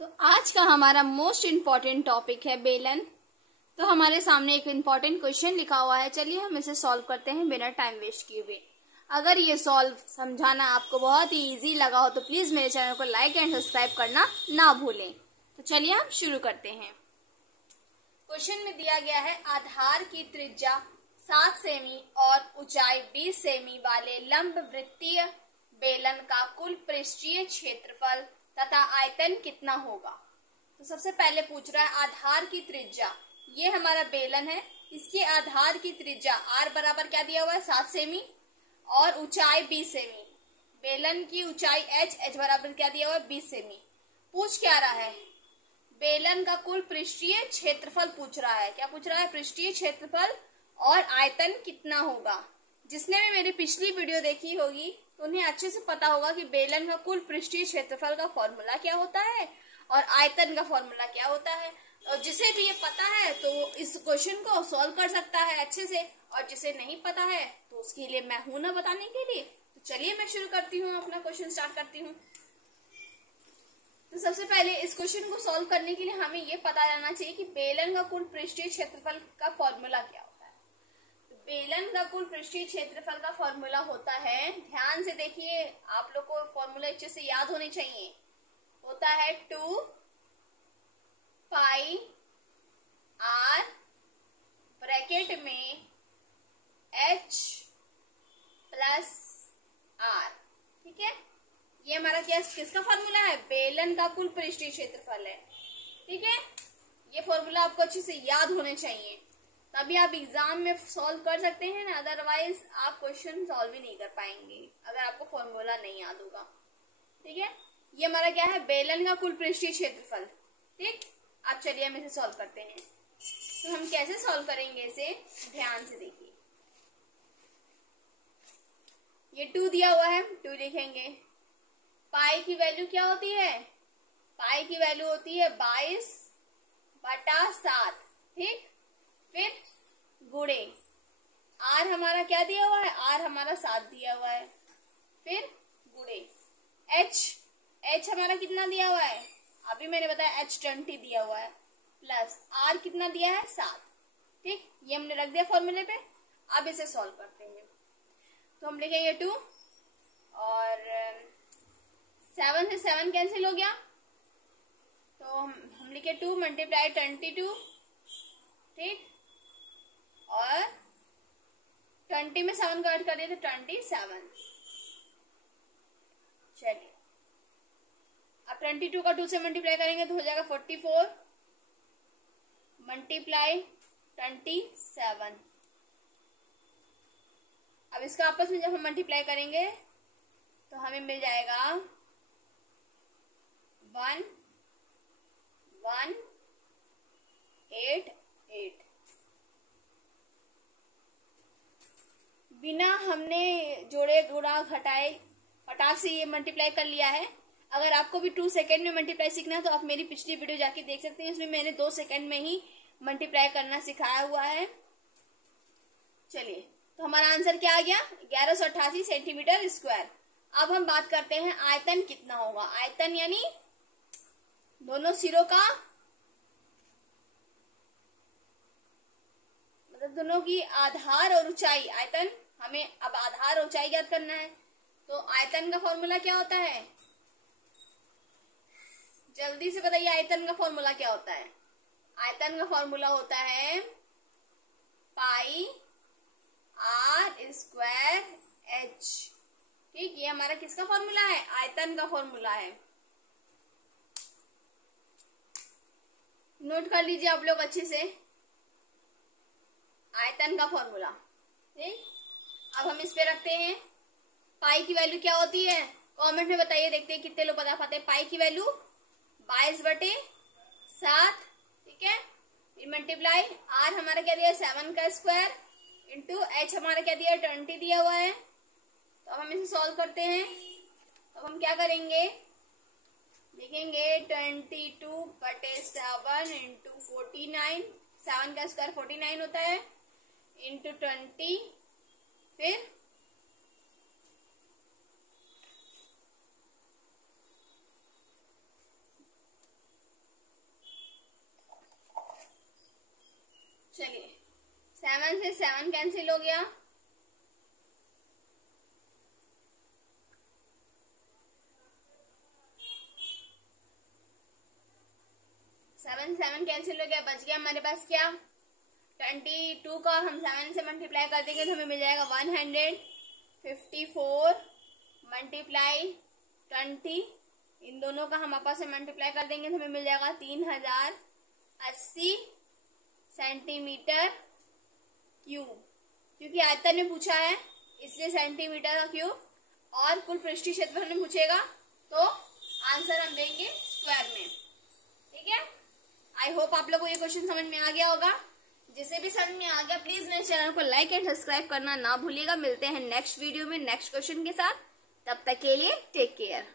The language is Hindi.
तो आज का हमारा मोस्ट इम्पॉर्टेंट टॉपिक है बेलन। तो हमारे सामने एक इम्पॉर्टेंट क्वेश्चन लिखा हुआ है, चलिए हम इसे सॉल्व करते हैं बिना टाइम वेस्ट किए हुए। अगर ये सॉल्व समझाना आपको बहुत ही इजी लगा हो तो प्लीज मेरे चैनल को लाइक एंड सब्सक्राइब करना ना भूलें। तो चलिए हम शुरू करते हैं। क्वेश्चन में दिया गया है आधार की त्रिज्या 7 सेमी और ऊंचाई 20 सेमी वाले लंब वृत्तीय बेलन का कुल पृष्ठीय क्षेत्रफल तथा आयतन कितना होगा। तो सबसे पहले पूछ रहा है आधार की त्रिज्या। ये हमारा बेलन है, इसके आधार की त्रिज्या r बराबर क्या दिया हुआ है 7 सेमी और ऊंचाई 20 सेमी। बेलन की ऊंचाई h बराबर क्या दिया हुआ है 20 सेमी। पूछ क्या रहा है, बेलन का कुल पृष्ठीय क्षेत्रफल पूछ रहा है। क्या पूछ रहा है, पृष्ठीय क्षेत्रफल और आयतन कितना होगा। जिसने भी मेरी पिछली वीडियो देखी होगी तो उन्हें अच्छे से पता होगा कि बेलन का कुल पृष्ठीय क्षेत्रफल का फॉर्मूला क्या होता है और आयतन का फॉर्मूला क्या होता है। और जिसे भी ये पता है तो इस क्वेश्चन को सॉल्व कर सकता है अच्छे से, और जिसे नहीं पता है तो उसके लिए मैं हूं ना बताने के लिए। तो चलिए मैं शुरू करती हूँ, अपना क्वेश्चन स्टार्ट करती हूँ। तो सबसे पहले इस क्वेश्चन को सॉल्व करने के लिए हमें ये पता रहना चाहिए कि बेलन का कुल पृष्ठीय क्षेत्रफल का फॉर्मूला क्या होता है। तो बेलन का कुल पृष्ठीय क्षेत्रफल का फॉर्मूला होता है, ध्यान से देखिए, आप लोग को फॉर्मूला अच्छे से याद होने चाहिए। होता है 2 पाई r ब्रैकेट में h प्लस r। ठीक है, ये हमारा क्या किसका फॉर्मूला है, बेलन का कुल पृष्ठीय क्षेत्रफल है। ठीक है, ये फॉर्मूला आपको अच्छे से याद होने चाहिए, तभी आप एग्जाम में सॉल्व कर सकते हैं ना, अदरवाइज आप क्वेश्चन सॉल्व ही नहीं कर पाएंगे अगर आपको फॉर्मूला नहीं याद होगा। ठीक है, ये हमारा क्या है, बेलन का कुल पृष्ठीय क्षेत्रफल। ठीक, अब चलिए हम इसे सॉल्व करते हैं। तो हम कैसे सॉल्व करेंगे इसे, ध्यान से देखिए। ये 2 दिया हुआ है, 2 लिखेंगे। पाई की वैल्यू क्या होती है, पाई की वैल्यू होती है 22/7। ठीक, फिर गुणे r हमारा क्या दिया हुआ है, r हमारा 7 दिया हुआ है। फिर गुणे h हमारा कितना दिया हुआ है, अभी मैंने बताया h 20 दिया हुआ है, प्लस r कितना दिया है 7। ठीक, ये हमने रख दिया फॉर्मूले पे। अब इसे सॉल्व करते हैं। तो हम लिखेंगे 2 और 7 से 7 कैंसिल हो गया, तो हम लिखे 2 मल्टीप्लाई 22। ठीक, और 20 में 7 को ऐड कर दिए तो 27। चलिए अब 22 का 2 से मल्टीप्लाई करेंगे तो हो जाएगा 44 मल्टीप्लाई 27। अब इसका आपस में जब हम मल्टीप्लाई करेंगे तो हमें मिल जाएगा 1188। बिना हमने जोड़े गुणा घटाए फटाक से ये मल्टीप्लाई कर लिया है। अगर आपको भी 2 सेकेंड में मल्टीप्लाई सीखना है तो आप मेरी पिछली वीडियो जाके देख सकते हैं, इसमें मैंने 2 सेकेंड में ही मल्टीप्लाई करना सिखाया हुआ है। चलिए, तो हमारा आंसर क्या आ गया, 1188 सेंटीमीटर स्क्वायर। अब हम बात करते हैं आयतन कितना होगा। आयतन यानी दोनों सिरों का, मतलब दोनों की आधार और ऊंचाई। आयतन हमें अब आधार और ऊंचाई ज्ञात करना है, तो आयतन का फॉर्मूला क्या होता है, जल्दी से बताइए आयतन का फॉर्मूला क्या होता है। आयतन का फॉर्मूला होता है पाई r स्क्वायर h। ठीक, ये हमारा किसका फॉर्मूला है, आयतन का फॉर्मूला है। नोट कर लीजिए आप लोग अच्छे से आयतन का फॉर्मूला। ठीक, अब हम इस पे रखते हैं पाई की वैल्यू क्या होती है, कमेंट में बताइए, देखते हैं कितने लोग बता पाते हैं। पाई की वैल्यू 22/7। ठीक है, फिर मल्टीप्लाई r हमारा क्या दिया है 7 का स्क्वायर इंटू h हमारा क्या दिया है 20 दिया हुआ है। तो अब हम इसे सॉल्व करते हैं। तो हम क्या करेंगे, लिखेंगे 22/7 इंटू 49, 7 का स्क्वायर 49 होता है, इंटू 20, फिर 7 से 7 कैंसिल हो गया, 7 कैंसिल हो गया, बच गया हमारे पास क्या 22 का हम 7 से मल्टीप्लाई कर देंगे तो हमें मिल जाएगा 154 मल्टीप्लाई 20, इन दोनों का हम आपस में मल्टीप्लाई कर देंगे तो हमें मिल जाएगा 3080 सेंटीमीटर क्यूब, क्योंकि आयतन में पूछा है इसलिए सेंटीमीटर का क्यूब, और कुल पृष्ठीय क्षेत्रफल में पूछेगा तो आंसर हम देंगे स्क्वायर में। ठीक है, आई होप आप लोगों को ये क्वेश्चन समझ में आ गया होगा। जिसे भी समझ में आ गया प्लीज मेरे चैनल को लाइक एंड सब्सक्राइब करना ना भूलिएगा। मिलते हैं नेक्स्ट वीडियो में नेक्स्ट क्वेश्चन के साथ, तब तक के लिए टेक केयर।